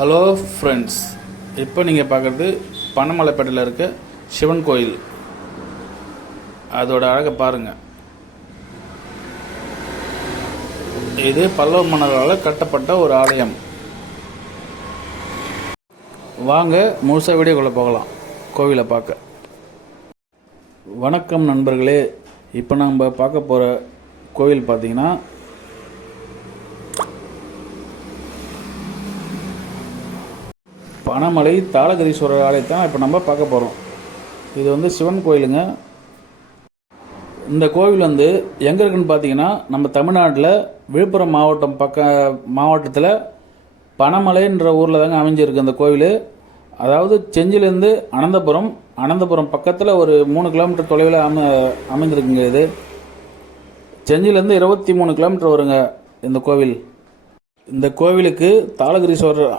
Hello friends இப்போ நீங்கள் பார்க்குறது பனமலைப்பேட்டையில் இருக்க சிவன் கோயில். அதோட அழகை பாருங்கள் இது பல்லவ மன்னர்களால் கட்டப்பட்ட ஒரு ஆலயம். வாங்க முழுசாக வீடியோக்குள்ளே போகலாம். கோவிலை பார்க்க. வணக்கம் நண்பர்களே. இப்போ நம்ம பார்க்க போகிற கோவில் பார்த்தீங்கன்னா பனமலை தாளகரீஸ்வரர் ஆலயத்தான் இப்போ நம்ம பார்க்க போகிறோம் இது வந்து சிவன் கோயிலுங்க. இந்த கோவில் வந்து எங்கே இருக்குன்னு பார்த்தீங்கன்னா நம்ம தமிழ்நாட்டில் விழுப்புரம் மாவட்டம் பக்க மாவட்டத்தில் பனமலைன்ற ஊரில் தாங்க அமைஞ்சிருக்கு இந்த கோவில். அதாவது செஞ்சிலேருந்து அனந்தபுரம் அனந்தபுரம் பக்கத்தில் ஒரு மூணு கிலோமீட்டர் தொலைவில் அம அமைந்திருக்குங்க இது. செஞ்சிலேருந்து இருபத்தி மூணு கிலோமீட்டர் வருங்க இந்த கோவில். இந்த கோவிலுக்கு தாளகிரீஸ்வரர்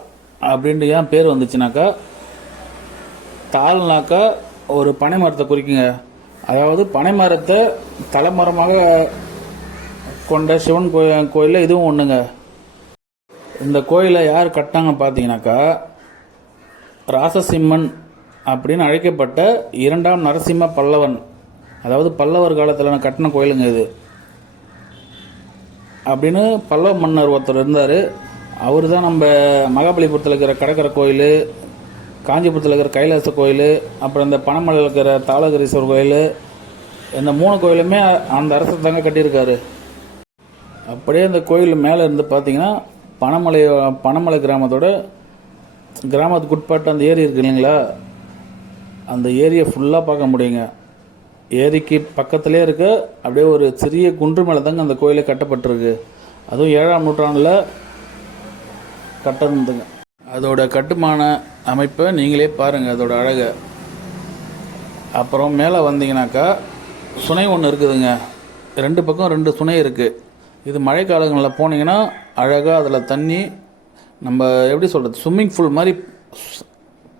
அப்படின்ட்டு ஏன் பேர் வந்துச்சுனாக்கா தாள்னாக்கா ஒரு பனை மரத்தை குறிக்குங்க. அதாவது பனை மரத்தை தலைமரமாக கொண்ட சிவன் கோயில் கோயிலில் இதுவும் ஒன்றுங்க இந்த கோயிலை யார் கட்டினாங்க பார்த்தீங்கன்னாக்கா ராசசிம்மன் அப்படின்னு அழைக்கப்பட்ட இரண்டாம் நரசிம்ம பல்லவன். அதாவது பல்லவர் காலத்தில் கட்டின கோயிலுங்க இது. அப்படின்னு பல்லவ மன்னர் ஒருத்தர் இருந்தார். அவர் தான் நம்ம மகாபலிபுரத்தில் இருக்கிற கடற்கரை கோயில் காஞ்சிபுரத்தில் இருக்கிற கைலாச கோயில் அப்புறம் இந்த பனமலையில் இருக்கிற தாளகிரீஸ்வரர் கோயில் இந்த மூணு கோயிலுமே அந்த அரசு தாங்க கட்டியிருக்காரு. அப்படியே அந்த கோயில் மேலே இருந்து பார்த்தீங்கன்னா பனமலை பனமலை கிராமத்தோட கிராமத்துக்கு உட்பட்ட அந்த ஏரி இருக்கு இல்லைங்களா? அந்த ஏரியை ஃபுல்லாக பார்க்க முடியுங்க. ஏரிக்கு பக்கத்துலேயே இருக்க அப்படியே ஒரு சிறிய குன்று மேலே தாங்க அந்த கோயிலே கட்டப்பட்டிருக்கு. அதுவும் ஏழாம் நூற்றாண்டில் கட்டிருந்துங்க அதோட கட்டுமான அமைப்பை நீங்களே பாருங்கள் அதோட அழகை. அப்புறம் மேலே வந்தீங்கனாக்கா சுனை ஒன்று இருக்குதுங்க. ரெண்டு பக்கம் ரெண்டு சுனை இருக்குது இது மழை காலங்களில் போனீங்கன்னா அழகாக அதில் தண்ணி நம்ம எப்படி சொல்கிறது ஸ்விம்மிங் பூல் மாதிரி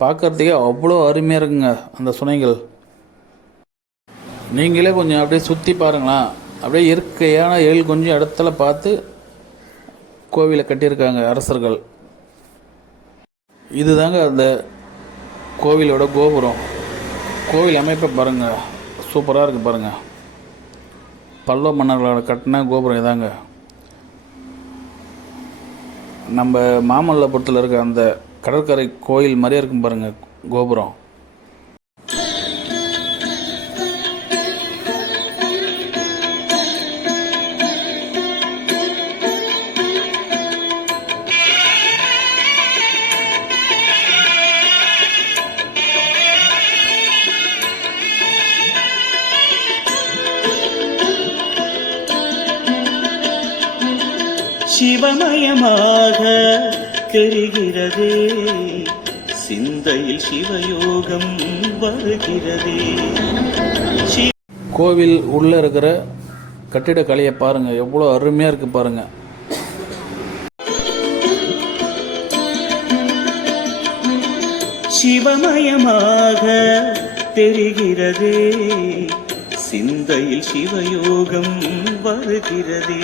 பார்க்கறதுக்கே அவ்வளோ அருமையாக இருக்குங்க அந்த சுனைகள். நீங்களே கொஞ்சம் அப்படியே சுற்றி பாருங்களேன். அப்படியே இயற்கையான ஏழு கொஞ்சம் இடத்துல பார்த்து கோவிலை கட்டியிருக்காங்க அரசர்கள். இதுதாங்க அந்த கோவிலோட கோபுரம். கோவில் அமைப்பை பாருங்கள் சூப்பராக இருக்குது பாருங்கள் பல்லவ மன்னர்களோட கட்டின கோபுரம் இதாங்க. நம்ம மாமல்லபுரத்தில் இருக்க அந்த கடற்கரை கோயில் மாதிரியே இருக்கும் பாருங்கள் கோபுரம். சிவமயமாக தெரிகிறதே. சிந்தையில் சிவயோகம் வருகிறதே. கோவில் உள்ளே இருக்கிற கட்டிடக்கலையை பாருங்கள் எவ்வளோ அருமையாக இருக்குது பாருங்கள் சிவமயமாக தெரிகிறதே. சிந்தையில் சிவயோகம் வருகிறதே.